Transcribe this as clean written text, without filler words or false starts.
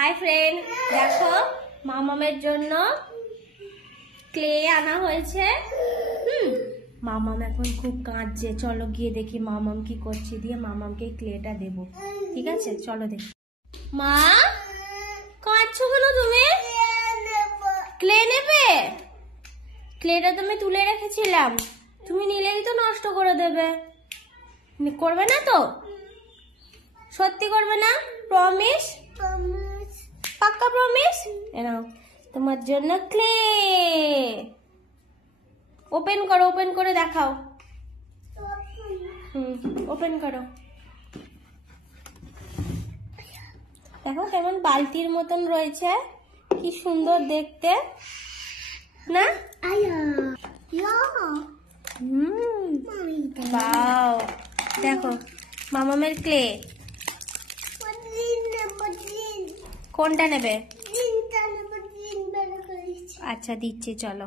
Hi friend, দেখো মামামের জন্য ক্লে আনা হয়েছে। মামাম এখন খুব কাঁদছে, চলো গিয়ে দেখি মামাম কি করছে, দিয়ে মামামকে ক্লেটা দেব। ঠিক আছে, চলো দেখি। মা, কাঁদছো কেন তুমি? ক্লে নেবে? ক্লেটা তুমি তুলে রেখেছিলাম, তুমি নিলেই তো নষ্ট করে দেবে। করবে না তো? সত্যি করবে না? প্রমিস? পাক্কা প্রমিস? এনাও তোমার জন্য ক্লে। ওপেন করো, ওপেন করে দেখাও। ওপেন করো। দেখো কেমন বালতির মতন রয়েছে, কি সুন্দর দেখতে না? বাও, দেখো মামামের ক্লে। কোনটা নেবে? আচ্ছা দিচ্ছি, চলো।